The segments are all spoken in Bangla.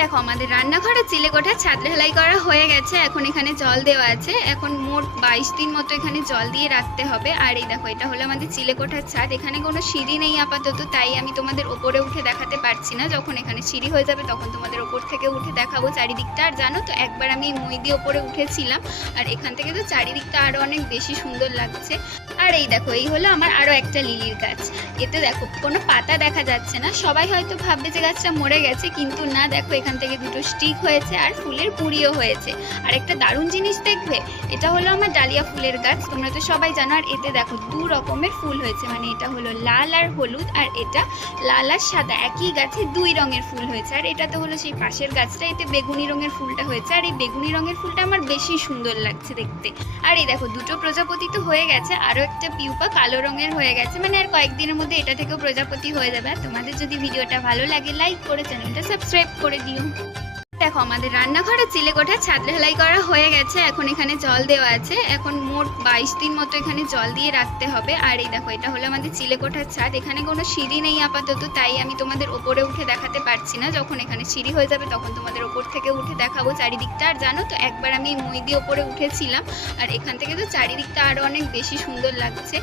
দেখো আমাদের রান্নাঘরে চিলেকোঠার ছাদ ঢালাই করা হয়ে গেছে। এখন এখানে জল দেওয়া আছে। এখন মোট 22 দিন মতো এখানে জল দিয়ে রাখতে হবে। আর এই দেখো এটা হলো আমাদের চিলেকোঠার ছাদ। এখানে কোনো সিঁড়ি নেই আপাতত, তাই আমি তোমাদের ওপরে উঠে দেখাতে পারছি না। যখন এখানে সিঁড়ি হয়ে যাবে তখন তোমাদের ওপর থেকে উঠে দেখাবো চারিদিকটা। আর জানো তো একবার আমি মই দিয়ে ওপরে উঠেছিলাম, আর এখান থেকে তো চারিদিকটা আরো অনেক বেশি সুন্দর লাগছে। আর এই দেখো এই হলো আমার আরো একটা লিলির গাছ। এতে দেখো কোনো পাতা দেখা যাচ্ছে না। সবাই হয়তো ভাববে যে গাছটা মরে গেছে, কিন্তু না, দেখো এখান থেকে দুটো স্টিক হয়েছে আর ফুলের কুঁড়িও হয়েছে। আর একটা দারুণ জিনিস দেখবে, এটা হলো আমার ডালিয়া ফুলের গাছ। তোমরা তো সবাই জানো। আর এতে দেখো দু রকমের ফুল হয়েছে, মানে এটা হলো লাল আর হলুদ, আর এটা লাল আর সাদা। একই গাছে দুই রঙের ফুল হয়েছে। আর এটা তো হলো সেই পাশের গাছটা, এতে বেগুনি রঙের ফুলটা হয়েছে। আর এই বেগুনি রঙের ফুলটা আমার বেশি সুন্দর লাগছে দেখতে। আর এই দেখো দুটো প্রজাপতি তো হয়ে গেছে, আরো একটা পিউপা কালো রঙের হয়ে গেছে। মানে আর কয়েকদিনের মধ্যে এটা থেকেও প্রজাপতি হয়ে যাবে। আর তোমাদের যদি ভিডিওটা ভালো লাগে লাইক করে চ্যানেলটা সাবস্ক্রাইব করে দিও। দেখো আমাদের রান্নাঘরে চিলেকোঠার ছাদ ঢালাই করা হয়ে গেছে। এখন এখানে জল দেওয়া আছে। এখন মোট 22 দিন মতো এখানে জল দিয়ে রাখতে হবে। আর এই দেখো এটা হলো আমাদের চিলেকোঠার ছাদ। এখানে কোনো সিঁড়ি নেই আপাতত, তাই আমি তোমাদের ওপরে উঠে দেখাতে পারছি না। যখন এখানে সিঁড়ি হয়ে যাবে তখন তোমাদের ওপর থেকে উঠে দেখাবো চারিদিকটা। আর জানো তো একবার আমি মই দিয়ে ওপরে উঠেছিলাম, আর এখান থেকে তো চারিদিকটা আরো অনেক বেশি সুন্দর লাগছে।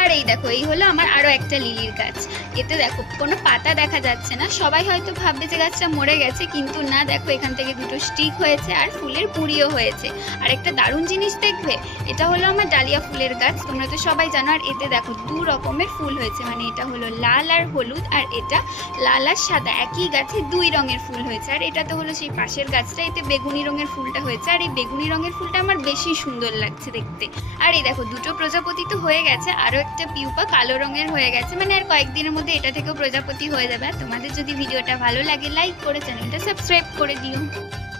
আর এই দেখো এই হলো আমার আরো একটা লিলির গাছ। এতে দেখো কোনো পাতা দেখা যাচ্ছে না। সবাই হয়তো ভাববে যে গাছটা মরে গেছে, কিন্তু না, দেখো এখান থেকে দুটো স্টিক হয়েছে আর ফুলের কুঁড়িও হয়েছে। আর একটা দারুণ জিনিস দেখবে, এটা হলো আমার ডালিয়া ফুলের গাছ। তোমরা তো সবাই জানো। আর এতে দেখো দু রকমের ফুল হয়েছে, মানে এটা হলো লাল আর হলুদ, আর এটা লাল আর সাদা। একই গাছে দুই রঙের ফুল হয়েছে। আর এটা তো হলো সেই পাশের গাছটা, এতে বেগুনি রঙের ফুলটা হয়েছে। আর এই বেগুনি রঙের ফুলটা আমার বেশি সুন্দর লাগছে দেখতে। আর এই দেখো দুটো প্রজাপতি তো হয়ে গেছে, আরো একটা পিউপা কালো রঙের হয়ে গেছে। মানে আর কয়েকদিনের মধ্যে এটা থেকেও প্রজাপতি হয়ে যাবে। আর তোমাদের যদি ভিডিওটা ভালো লাগে লাইক করে চ্যানেলটা সাবস্ক্রাইব করে দিও।